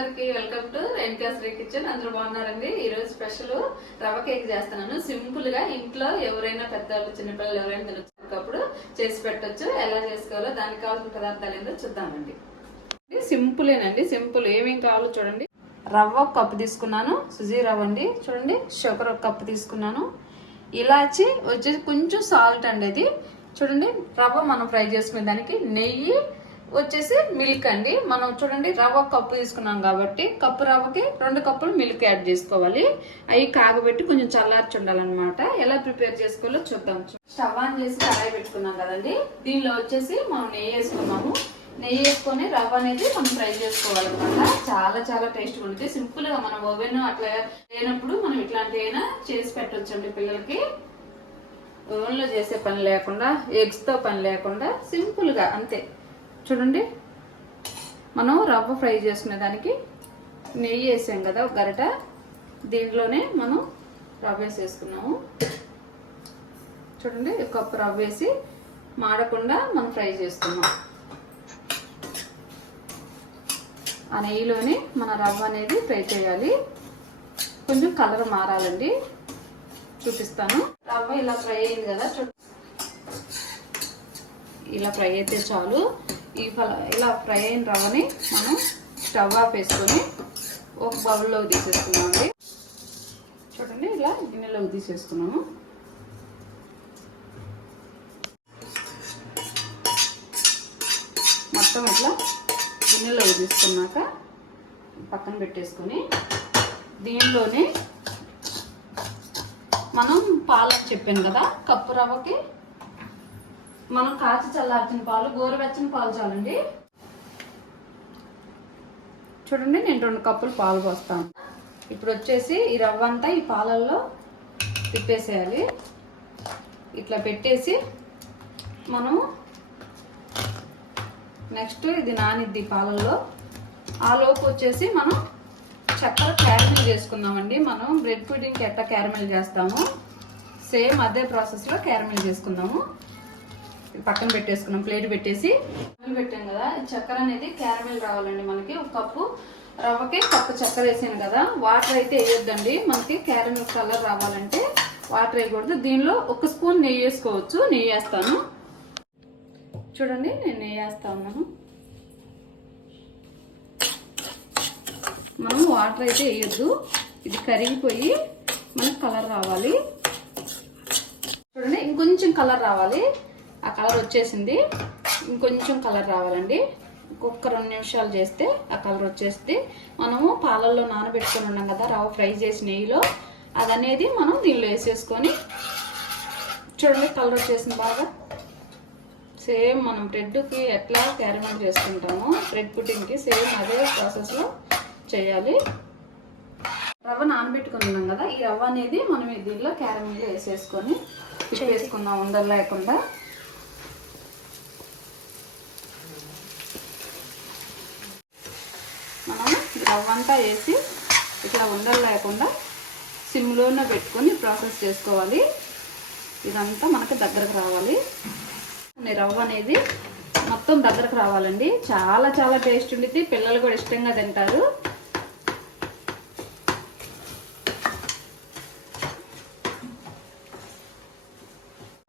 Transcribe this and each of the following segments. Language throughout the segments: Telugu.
అందరికి welcome to Renuka Sri kitchen. అందరూ బాగున్నారండి? ఈరోజు స్పెషల్ రవ్వ కేక్ చేస్తున్నాను. సింపుల్గా ఇంట్లో ఎవరైనా పెద్దవాళ్ళు చిన్నపిల్లలు ఎవరైనా తినొచ్చినప్పుడు చేసి పెట్టచ్చు. ఎలా చేసుకోవాలో దానికి కావాల్సిన పదార్థాలు ఏంటో చూద్దామండి. సింపులేనండి సింపుల్. ఏమేం కావాలో చూడండి. రవ్వ ఒక కప్పు తీసుకున్నాను. సుజీ రవ్వ అండి. చూడండి. షుగర్ ఒక కప్పు తీసుకున్నాను. ఇలాచి వచ్చేసి కొంచెం సాల్ట్ అండి అది. చూడండి. రవ్వ మనం ఫ్రై చేసుకునే దానికి నెయ్యి వచ్చేసి మిల్క్ అండి. మనం చూడండి రవ్వ కప్పు తీసుకున్నాం కాబట్టి కప్పు రవ్వకి రెండు కప్పులు మిల్క్ యాడ్ చేసుకోవాలి. అవి కాగబెట్టి కొంచెం చల్లార్చి ఉండాలన్నమాట. ఎలా ప్రిపేర్ చేసుకోవాలో చూద్దాం. స్టవ్ ఆన్ చేసి కడాయి పెట్టుకున్నాం కదండి. దీనిలో వచ్చేసి మనం నెయ్యి వేసుకున్నాము. నెయ్యి వేసుకొని రవ్వ అనేది మనం ఫ్రై చేసుకోవాలన్నమాట. చాలా చాలా టేస్ట్ ఉంటుంది. సింపుల్గా మనం ఓవెన్ అట్లా లేనప్పుడు మనం ఇట్లాంటి అయినా చేసి పెట్టొచ్చండి పిల్లలకి. ఓవెన్లో చేసే పని లేకుండా ఎగ్స్తో పని లేకుండా సింపుల్గా అంతే. చూడండి. మనం రవ్వ ఫ్రై చేసుకునే దానికి నెయ్యి వేసాం కదా ఒక గరిట. దీంట్లోనే మనం రవ్వ వేసేసుకున్నాము. చూడండి ఒక కప్పు రవ్వ వేసి మాడకుండా మనం ఫ్రై చేసుకున్నాం. ఆ నెయ్యిలోనే మన రవ్వ అనేది ఫ్రై చేయాలి. కొంచెం కలర్ మారాలండి. చూపిస్తాను. రవ్వ ఇలా ఫ్రై అయింది కదా చూ ఇలా ఫ్రై అయితే చాలు. ఈ ఫల ఇలా ఫ్రై అయిన రవ్వని మనం స్టవ్ ఆఫ్ వేసుకొని ఒక బౌల్లోకి తీసేసుకున్నామండి చూడండి ఇలా గిన్నెలోకి తీసేసుకున్నాము. మొత్తం ఇట్లా గిన్నెలో తీసుకున్నాక పక్కన పెట్టేసుకొని దీనిలోనే మనం పాలని అని చెప్పాను కదా కప్పు రవ్వకి మనం కాచి చల్లార్చిన పాలు గోరువెచ్చని పాలు చాలండి. చూడండి నేను రెండు కప్పులు పాలు పోస్తాను. ఇప్పుడు వచ్చేసి ఈ రవ్వ అంతా ఈ పాలల్లో తిప్పేసేయాలి. ఇట్లా పెట్టేసి మనము నెక్స్ట్ ఇది నానిద్ది పాలల్లో. ఆ లోపు వచ్చేసి మనం చక్కెర క్యారమెల్ చేసుకుందామండి. మనం బ్రెడ్ పుడింగ్కి ఎట్లా క్యారమెల్ చేస్తాము సేమ్ అదే ప్రాసెస్లో క్యారమెల్ చేసుకుందాము. పక్కన పెట్టేసుకున్నాం ప్లేట్ పెట్టేసి. పెట్టాం కదా చక్కెర అనేది క్యారమెల్ రావాలండి మనకి. ఒక కప్పు రవ్వకి కప్పు చక్కెర వేసాను కదా. వాటర్ అయితే వేయొద్దండి. మనకి క్యారమెల్ కలర్ రావాలంటే వాటర్ వేయకూడదు. దీనిలో ఒక స్పూన్ నెయ్యి వేసుకోవచ్చు. నెయ్యి వేస్తాను. చూడండి నేను నెయ్యి వేస్తా ఉన్నాను. మనం వాటర్ అయితే వేయొద్దు. ఇది కరిగిపోయి మనకు కలర్ రావాలి. చూడండి ఇంకొంచెం కలర్ రావాలి. ఆ కలర్ వచ్చేసింది. ఇంకొంచెం కలర్ రావాలండి. ఇంకొక రెండు నిమిషాలు చేస్తే ఆ కలర్ వచ్చేస్తే మనము పాలల్లో నానబెట్టుకొని ఉన్నాం కదా రవ్వ ఫ్రై చేసి నెయ్యిలో. అదనేది మనం దీనిలో వేసేసుకొని చూడండి కలర్ వచ్చేసింది బాగా. సేమ్ మనం బ్రెడ్కి ఎట్లా క్యారమల్ చేసుకుంటామో బ్రెడ్ పుడ్డింగ్కి సేమ్ అదే ప్రాసెస్లో చేయాలి. రవ్వ నానబెట్టుకుని ఉన్నాం కదా ఈ రవ్వ అనేది మనం దీనిలో క్యారమిల్ వేసేసుకొని వేసుకుందాం ఉండలు లేకుండా మనం రవ్వ అంతా వేసి ఇట్లా ఉండలు లేకుండా సిమ్లోనే పెట్టుకొని ప్రాసెస్ చేసుకోవాలి. ఇదంతా మనకి దగ్గరకు రావాలి. రవ్వ అనేది మొత్తం దగ్గరకు రావాలండి. చాలా చాలా టేస్ట్ ఉండిద్ది. పిల్లలు కూడా ఇష్టంగా తింటారు.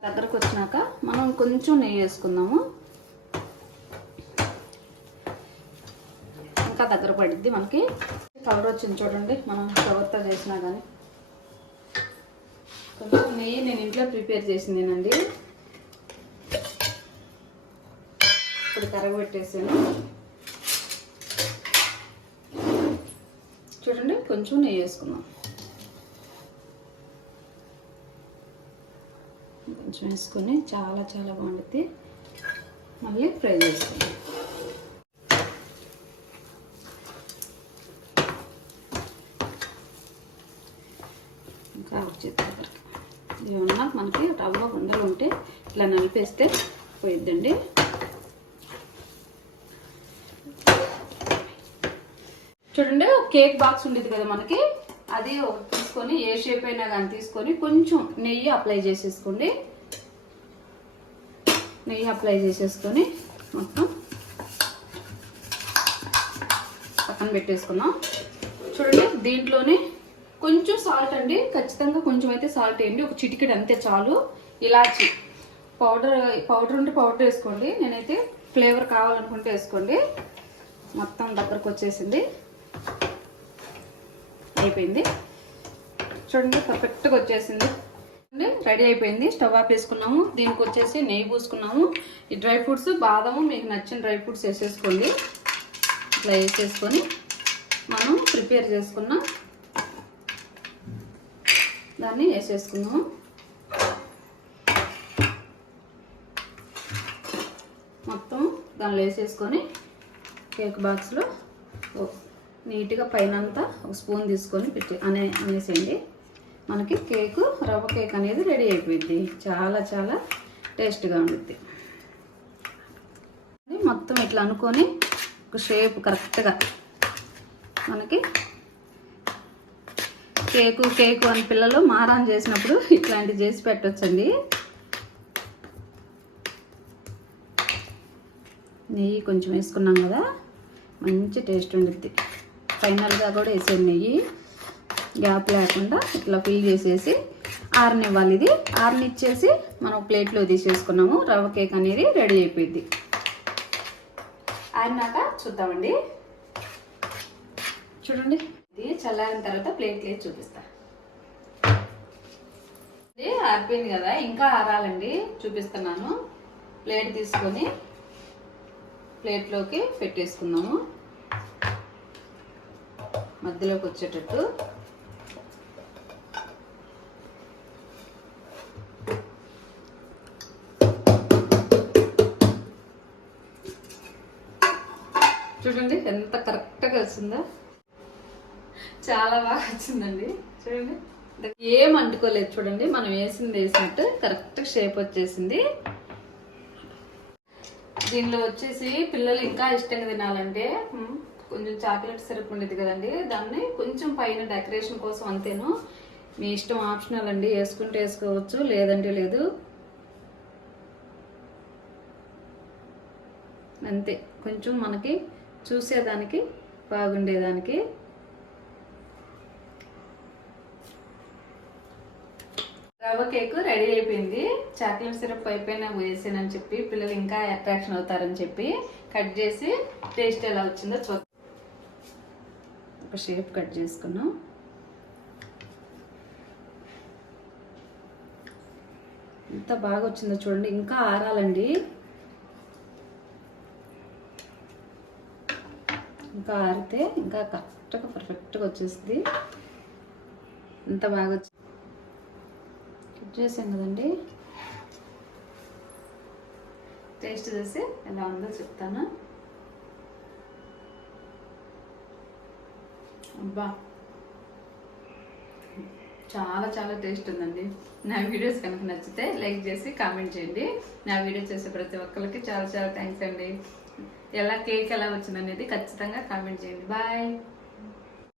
దగ్గరకు వచ్చినాక మనం కొంచెం నెయ్యి వేసుకుందాము ఇంకా దగ్గర పడిద్ది. మనకి కలర్ వచ్చింది చూడండి. మనం షవర్తో చేసినా కానీ కొంచెం నెయ్యి నేను ఇంట్లో ప్రిపేర్ చేసిందేనండి. ఇప్పుడు కరగబెట్టేసాను చూడండి కొంచెం నెయ్యి వేసుకుందాం. కొంచెం వేసుకొని చాలా చాలా బాగుంటుంది మళ్ళీ ఫ్రై చేసుకుందాం ఇంకా ఏమన్నా మనకి రవ్వ ఉండలు ఉంటే ఇట్లా నలిపేస్తే పోయిద్దండి. చూడండి ఒక కేక్ బాక్స్ ఉండేది కదా మనకి. అది తీసుకొని ఏ షేప్ అయినా కానీ తీసుకొని కొంచెం నెయ్యి అప్లై చేసేసుకోండి. నెయ్యి అప్లై చేసేసుకొని మొత్తం పక్కన పెట్టేసుకున్నాం చూడండి దీంట్లోనే కొంచెం సాల్ట్ అండి. ఖచ్చితంగా కొంచెం అయితే సాల్ట్ వేయండి. ఒక చిటికెడు అంతే చాలు. ఇలాచి పౌడర్ పౌడర్ ఉంటే పౌడర్ వేసుకోండి. నేనైతే ఫ్లేవర్ కావాలనుకుంటే వేసుకోండి. మొత్తం దగ్గరకు వచ్చేసింది. అయిపోయింది. చూడండి పర్ఫెక్ట్గా వచ్చేసింది. రెడీ అయిపోయింది. స్టవ్ ఆఫ్ వేసుకున్నాము దీనికి వచ్చేసి నెయ్యి పూసుకున్నాము. ఈ డ్రై ఫ్రూట్స్ బాదము మీకు నచ్చిన డ్రై ఫ్రూట్స్ వేసేసుకోండి. ఇట్లా వేసేసుకొని మనం ప్రిపేర్ చేసుకున్న దాన్ని వేసేసుకుందాం మొత్తం దానిలో వేసేసుకొని కేక్ బాక్స్లో నీట్గా పైన అంతా ఒక స్పూన్ తీసుకొని పెట్టి అనే అనేసేయండి. మనకి కేకు రవ్వ కేక్ అనేది రెడీ అయిపోయింది చాలా చాలా టేస్ట్గా ఉంటుంది మొత్తం ఇట్లా అనుకొని ఒక షేప్ కరెక్ట్గా మనకి కేకు కేకు అని పిల్లలు మారాన్ చేసినప్పుడు ఇట్లాంటివి చేసి పెట్టొచ్చండి. నెయ్యి కొంచెం వేసుకున్నాం కదా మంచి టేస్ట్ ఉండుద్ది. ఫైనల్గా కూడా వేసాను నెయ్యి గ్యాప్ లేకుండా ఇట్లా ఫిల్ చేసేసి ఆరనివ్వాలి ఇది. ఆరనిచ్చేసి మనం ప్లేట్లో తీసేసుకున్నాము. రవ్వ కేక్ అనేది రెడీ అయిపోయింది. ఆరినాక చూద్దామండి. చూడండి. ఇది చల్లారిన తర్వాత ప్లేట్ వేసి చూపిస్తా. ఇది ఆరిపోయింది కదా ఇంకా ఆరాలండి చూపిస్తున్నాను. ప్లేట్ తీసుకొని ప్లేట్లోకి పెట్టేసుకున్నాము మధ్యలోకి వచ్చేటట్టు. చూడండి ఎంత కరెక్ట్గా వచ్చిందో చాలా బాగా వచ్చిందండి. చూడండి. ఏం అంటుకోలేదు చూడండి. మనం వేసింది వేసినట్టు కరెక్ట్ షేప్ వచ్చేసింది. దీనిలో వచ్చేసి పిల్లలు ఇంకా ఇష్టంగా తినాలంటే కొంచెం చాక్లెట్ సిరప్ ఉండేది కదండి. దాన్ని కొంచెం పైన డెకరేషన్ కోసం అంతేను. మీ ఇష్టం ఆప్షనల్ అండి. వేసుకుంటే వేసుకోవచ్చు లేదంటే లేదు. అంతే. కొంచెం మనకి చూసేదానికి బాగుండేదానికి. రవ్వ కేక్ రెడీ అయిపోయింది. చాక్లెట్ సిరప్ అయిపోయినా వేసానని చెప్పి పిల్లలు ఇంకా అట్రాక్షన్ అవుతారని చెప్పి కట్ చేసి టేస్ట్ ఎలా వచ్చిందో చూ ఒక షేప్ కట్ చేసుకున్నాం. ఎంత బాగా వచ్చిందో చూడండి ఇంకా ఆరాలండి. ఇంకా ఆరితే ఇంకా కరెక్ట్గా పర్ఫెక్ట్గా వచ్చేస్తుంది ఎంత బాగా వచ్చింది కట్ చేసాం కదండి. టేస్ట్ చేసి ఎలా ఉందో చెప్తాను? అబ్బా! చాలా చాలా టేస్ట్ ఉందండి. నా వీడియోస్ కనుక నచ్చితే లైక్ చేసి కామెంట్ చేయండి. నా వీడియో చేసే ప్రతి ఒక్కరికి చాలా చాలా థ్యాంక్స్ అండి. ఎలా కేక్ ఎలా వచ్చిందనేది ఖచ్చితంగా కామెంట్ చేయండి. బాయ్!